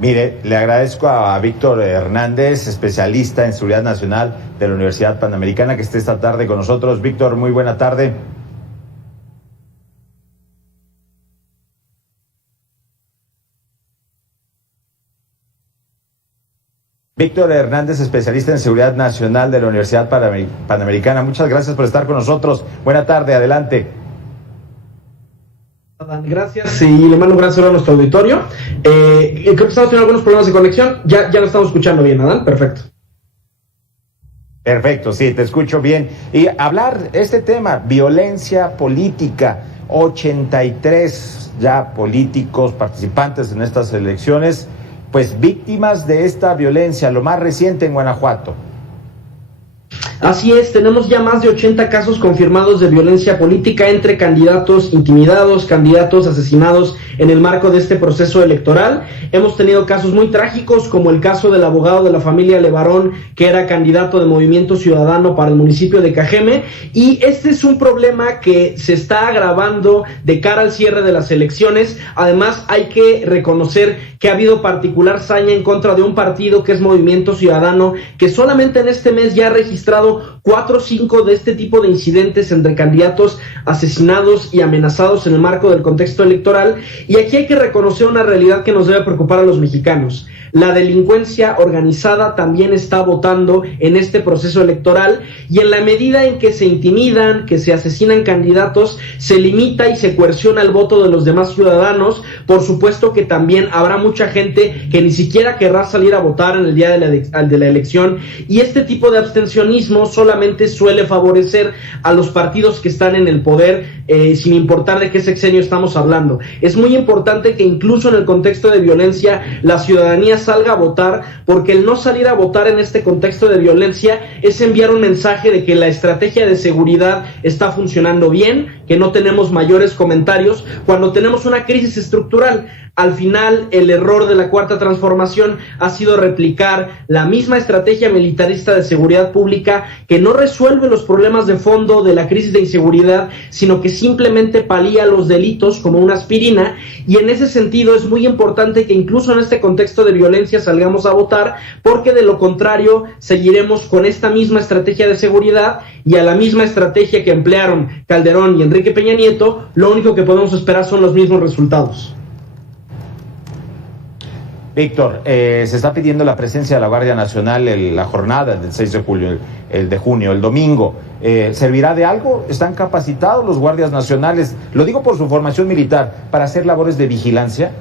Mire, le agradezco a Víctor Hernández, especialista en seguridad nacional de la Universidad Panamericana, que esté esta tarde con nosotros. Víctor, muy buena tarde. Víctor Hernández, especialista en seguridad nacional de la Universidad Panamericana. Muchas gracias por estar con nosotros. Buena tarde, adelante. Gracias y le mando un gran saludo a nuestro auditorio. Creo que estamos teniendo algunos problemas de conexión. Ya lo estamos escuchando bien, Adán. Perfecto. Perfecto, sí, te escucho bien. Y hablar este tema, violencia política, 83 ya políticos participantes en estas elecciones, pues víctimas de esta violencia, lo más reciente en Guanajuato. Así es, tenemos ya más de 80 casos confirmados de violencia política entre candidatos intimidados, candidatos asesinados en el marco de este proceso electoral. Hemos tenido casos muy trágicos, como el caso del abogado de la familia Levarón, que era candidato de Movimiento Ciudadano para el municipio de Cajeme, y este es un problema que se está agravando de cara al cierre de las elecciones. Además, hay que reconocer que ha habido particular saña en contra de un partido que es Movimiento Ciudadano, que solamente en este mes ya ha registrado 4 o 5 de este tipo de incidentes entre candidatos asesinados y amenazados en el marco del contexto electoral. Y aquí hay que reconocer una realidad que nos debe preocupar a los mexicanos. La delincuencia organizada también está votando en este proceso electoral, y en la medida en que se intimidan, que se asesinan candidatos, se limita y se coerciona el voto de los demás ciudadanos. Por supuesto que también habrá mucha gente que ni siquiera querrá salir a votar en el día de la elección, y este tipo de abstencionismo solamente suele favorecer a los partidos que están en el poder, sin importar de qué sexenio estamos hablando. Es muy importante que incluso en el contexto de violencia la ciudadanía salga a votar, porque el no salir a votar en este contexto de violencia es enviar un mensaje de que la estrategia de seguridad está funcionando bien, que no tenemos mayores comentarios cuando tenemos una crisis estructural. Al final, el error de la Cuarta Transformación ha sido replicar la misma estrategia militarista de seguridad pública, que no resuelve los problemas de fondo de la crisis de inseguridad, sino que simplemente palía los delitos como una aspirina. Y en ese sentido es muy importante que incluso en este contexto de violencia salgamos a votar, porque de lo contrario seguiremos con esta misma estrategia de seguridad, y a la misma estrategia que emplearon Calderón y Enrique Peña Nieto, lo único que podemos esperar son los mismos resultados. Víctor, se está pidiendo la presencia de la Guardia Nacional en la jornada del 6 de julio, el de junio, el domingo. ¿Servirá de algo? ¿Están capacitados los guardias nacionales? Lo digo por su formación militar, para hacer labores de vigilancia.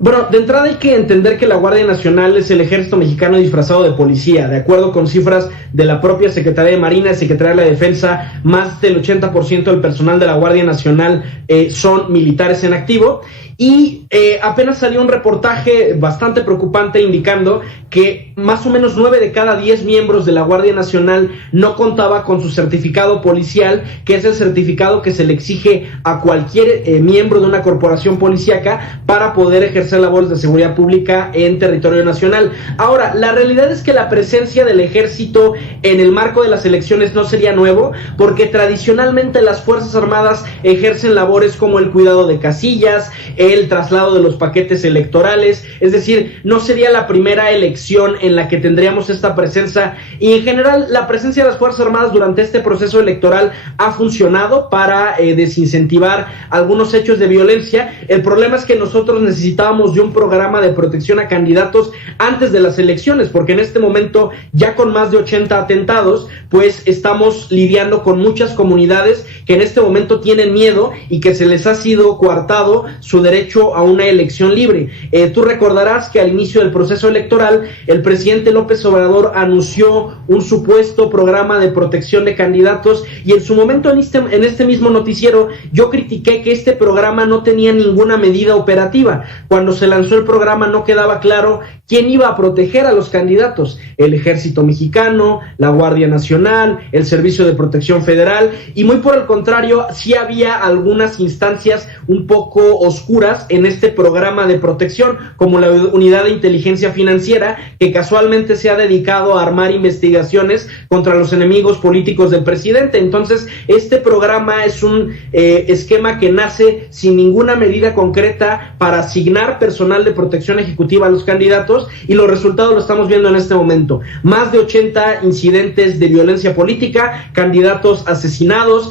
Bueno, de entrada hay que entender que la Guardia Nacional es el ejército mexicano disfrazado de policía. De acuerdo con cifras de la propia Secretaría de Marina y Secretaría de la Defensa, más del 80% del personal de la Guardia Nacional son militares en activo. Y apenas salió un reportaje bastante preocupante indicando que más o menos 9 de cada 10 miembros de la Guardia Nacional no contaba con su certificado policial, que es el certificado que se le exige a cualquier miembro de una corporación policíaca para poder ejercer labores de seguridad pública en territorio nacional. Ahora, la realidad es que la presencia del ejército en el marco de las elecciones no sería nuevo, porque tradicionalmente las Fuerzas Armadas ejercen labores como el cuidado de casillas, el traslado de los paquetes electorales. Es decir, no sería la primera elección en la que tendríamos esta presencia, y en general la presencia de las Fuerzas Armadas durante este proceso electoral ha funcionado para desincentivar algunos hechos de violencia. El problema es que nosotros necesitábamos de un programa de protección a candidatos antes de las elecciones, porque en este momento, ya con más de 80 atentados, pues estamos lidiando con muchas comunidades que en este momento tienen miedo y que se les ha sido coartado su derecho a una elección libre. Tú recordarás que al inicio del proceso electoral, el presidente López Obrador anunció un supuesto programa de protección de candidatos, y en su momento en este mismo noticiero yo critiqué que este programa no tenía ninguna medida operativa. Cuando se lanzó el programa no quedaba claro quién iba a proteger a los candidatos: el Ejército Mexicano, la Guardia Nacional, el Servicio de Protección Federal, y muy por el contrario, sí había algunas instancias un poco oscuras fisuras en este programa de protección, como la Unidad de Inteligencia Financiera, que casualmente se ha dedicado a armar investigaciones contra los enemigos políticos del presidente. Entonces, este programa es un esquema que nace sin ninguna medida concreta para asignar personal de protección ejecutiva a los candidatos, y los resultados lo estamos viendo en este momento. Más de 80 incidentes de violencia política, candidatos asesinados.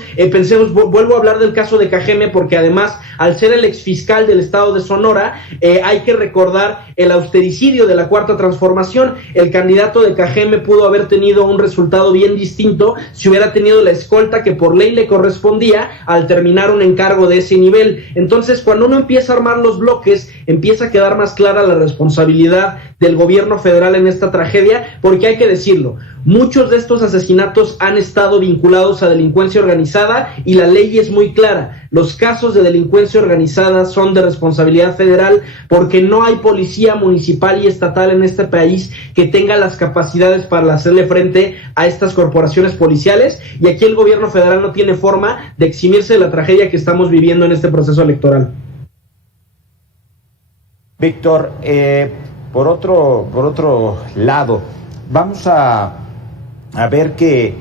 Vuelvo a hablar del caso de Cajeme, porque además, al ser el exfiscal del estado de Sonora, hay que recordar el austericidio de la Cuarta Transformación. El candidato de Cajeme pudo haber tenido un resultado bien distinto si hubiera tenido la escolta que por ley le correspondía al terminar un encargo de ese nivel. Entonces, cuando uno empieza a armar los bloques, empieza a quedar más clara la responsabilidad del gobierno federal en esta tragedia, porque hay que decirlo, muchos de estos asesinatos han estado vinculados a delincuencia organizada, y la ley es muy clara: los casos de delincuencia organizada son de responsabilidad federal, porque no hay policía municipal y estatal en este país que tenga las capacidades para hacerle frente a estas corporaciones policiales, y aquí el gobierno federal no tiene forma de eximirse de la tragedia que estamos viviendo en este proceso electoral. Víctor, por otro lado, vamos a ver que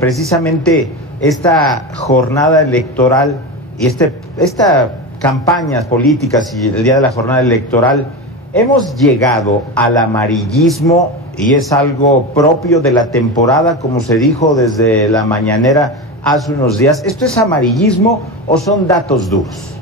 precisamente esta jornada electoral y esta campañas políticas y el día de la jornada electoral, hemos llegado al amarillismo, y es algo propio de la temporada, como se dijo desde la mañanera hace unos días. ¿Esto es amarillismo o son datos duros?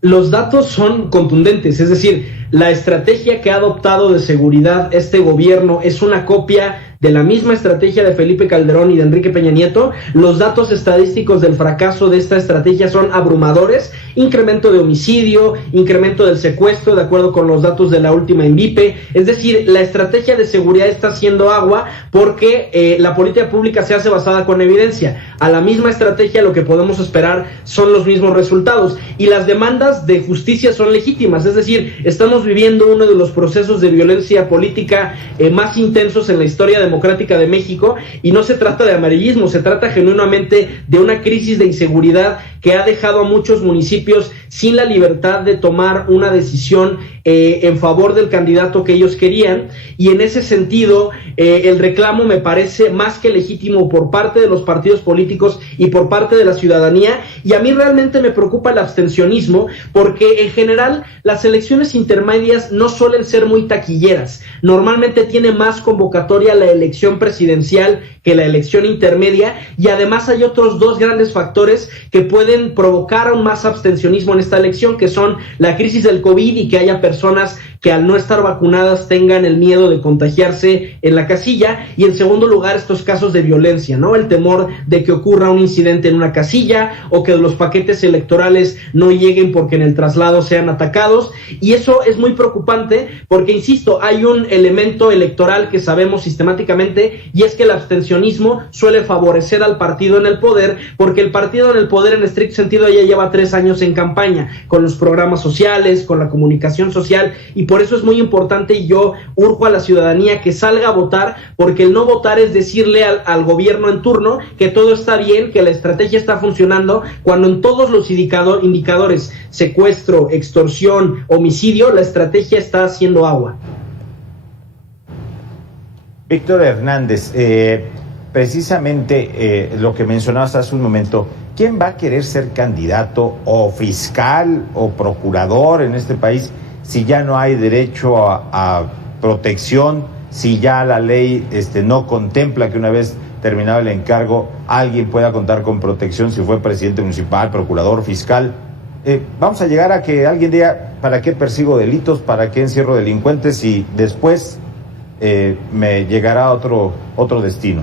Los datos son contundentes, es decir, la estrategia que ha adoptado de seguridad este gobierno es una copia de la misma estrategia de Felipe Calderón y de Enrique Peña Nieto. Los datos estadísticos del fracaso de esta estrategia son abrumadores: incremento de homicidio, incremento del secuestro, de acuerdo con los datos de la última INVIPE. Es decir, la estrategia de seguridad está haciendo agua porque la política pública se hace basada con evidencia. A la misma estrategia lo que podemos esperar son los mismos resultados, y las demandas de justicia son legítimas. Es decir, estamos viviendo uno de los procesos de violencia política más intensos en la historia democrática de México, y no se trata de amarillismo, se trata genuinamente de una crisis de inseguridad que ha dejado a muchos municipios sin la libertad de tomar una decisión en favor del candidato que ellos querían, y en ese sentido el reclamo me parece más que legítimo por parte de los partidos políticos y por parte de la ciudadanía. Y a mí realmente me preocupa el abstencionismo, porque en general las elecciones intermedias no suelen ser muy taquilleras. Normalmente tiene más convocatoria la elección presidencial que la elección intermedia, y además hay otros dos grandes factores que pueden provocar aún más abstencionismo en esta elección, que son la crisis del COVID y que haya personas que al no estar vacunadas tengan el miedo de contagiarse en la casilla, y en segundo lugar estos casos de violencia, ¿no? El temor de que ocurra un incidente en una casilla, o que los paquetes electorales no lleguen porque en el traslado sean atacados, y eso es muy preocupante porque, insisto, hay un elemento electoral que sabemos sistemáticamente, y es que el abstencionismo suele favorecer al partido en el poder, porque el partido en el poder en estricto sentido ya lleva 3 años en campaña, con los programas sociales, con la comunicación social, y por eso es muy importante, y yo urjo a la ciudadanía que salga a votar, porque el no votar es decirle al gobierno en turno que todo está bien, que la estrategia está funcionando, cuando en todos los indicadores, secuestro, extorsión, homicidio, la estrategia está haciendo agua. Víctor Hernández, precisamente lo que mencionabas hace un momento, ¿quién va a querer ser candidato o fiscal o procurador en este país si ya no hay derecho a protección, si ya la ley no contempla que una vez terminado el encargo alguien pueda contar con protección si fue presidente municipal, procurador, fiscal? Vamos a llegar a que alguien diga: ¿para qué persigo delitos? ¿Para qué encierro delincuentes? Y después me llegará otro destino.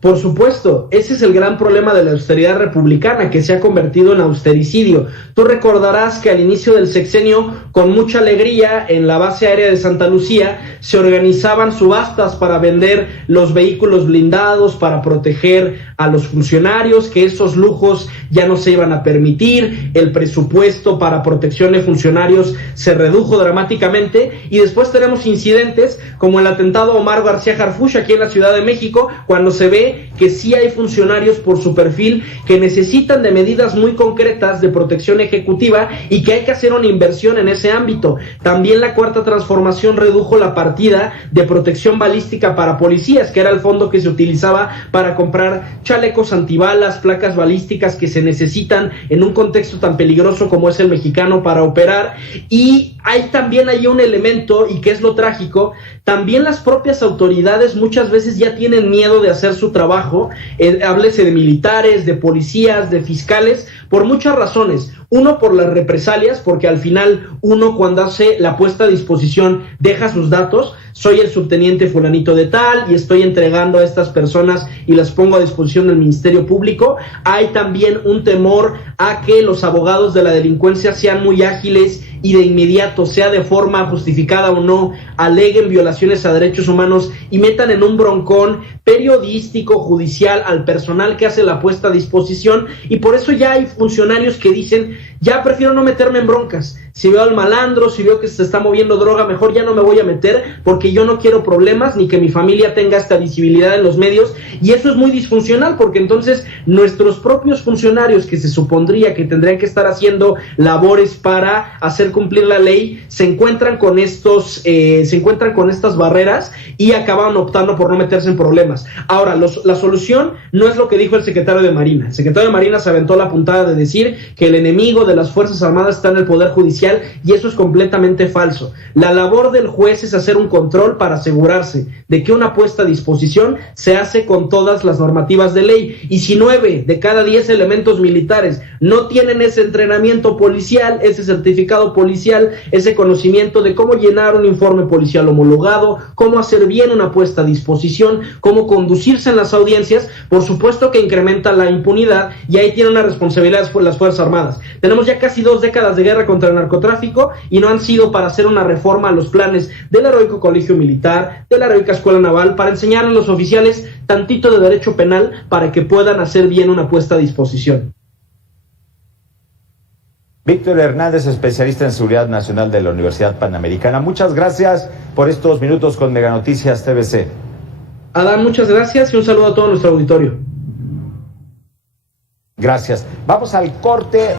Por supuesto, ese es el gran problema de la austeridad republicana, que se ha convertido en austericidio. Tú recordarás que al inicio del sexenio, con mucha alegría, en la base aérea de Santa Lucía, se organizaban subastas para vender los vehículos blindados, para proteger a los funcionarios, que esos lujos ya no se iban a permitir, el presupuesto para protección de funcionarios se redujo dramáticamente, y después tenemos incidentes como el atentado a Omar García Harfuch aquí en la Ciudad de México, cuando se ve ve que sí hay funcionarios por su perfil que necesitan de medidas muy concretas de protección ejecutiva y que hay que hacer una inversión en ese ámbito. También la Cuarta Transformación redujo la partida de protección balística para policías, que era el fondo que se utilizaba para comprar chalecos antibalas, placas balísticas que se necesitan en un contexto tan peligroso como es el mexicano para operar. Y hay también ahí un elemento, y que es lo trágico, también las propias autoridades muchas veces ya tienen miedo de hacer su trabajo, háblese de militares, de policías, de fiscales, por muchas razones. Uno, por las represalias, porque al final uno, cuando hace la puesta a disposición, deja sus datos. Soy el subteniente fulanito de tal y estoy entregando a estas personas y las pongo a disposición del Ministerio Público. Hay también un temor a que los abogados de la delincuencia sean muy ágiles y de inmediato, sea de forma justificada o no, aleguen violaciones a derechos humanos y metan en un broncón periodístico, judicial, al personal que hace la puesta a disposición. Y por eso ya hay funcionarios que dicen, ya prefiero no meterme en broncas. Si veo al malandro, si veo que se está moviendo droga, mejor ya no me voy a meter, porque yo no quiero problemas ni que mi familia tenga esta visibilidad en los medios. Y eso es muy disfuncional, porque entonces nuestros propios funcionarios, que se supondría que tendrían que estar haciendo labores para hacer cumplir la ley, se encuentran con estas barreras y acaban optando por no meterse en problemas. Ahora, la solución no es lo que dijo el secretario de Marina. El secretario de Marina se aventó la puntada de decir que el enemigo de las Fuerzas Armadas está en el Poder Judicial, y eso es completamente falso. La labor del juez es hacer un control para asegurarse de que una puesta a disposición se hace con todas las normativas de ley. Y si 9 de cada 10 elementos militares no tienen ese entrenamiento policial, ese certificado policial, ese conocimiento de cómo llenar un informe policial homologado, cómo hacer bien una puesta a disposición, cómo conducirse en las audiencias, por supuesto que incrementa la impunidad, y ahí tienen una responsabilidad las Fuerzas Armadas. Tenemos ya casi 2 décadas de guerra contra el narcotráfico y no han sido para hacer una reforma a los planes del heroico Colegio Militar, de la heroica Escuela Naval, para enseñar a los oficiales tantito de derecho penal para que puedan hacer bien una puesta a disposición. Víctor Hernández, especialista en seguridad nacional de la Universidad Panamericana. Muchas gracias por estos minutos con Mega Noticias TVC. Adán, muchas gracias y un saludo a todo nuestro auditorio. Gracias. Vamos al corte.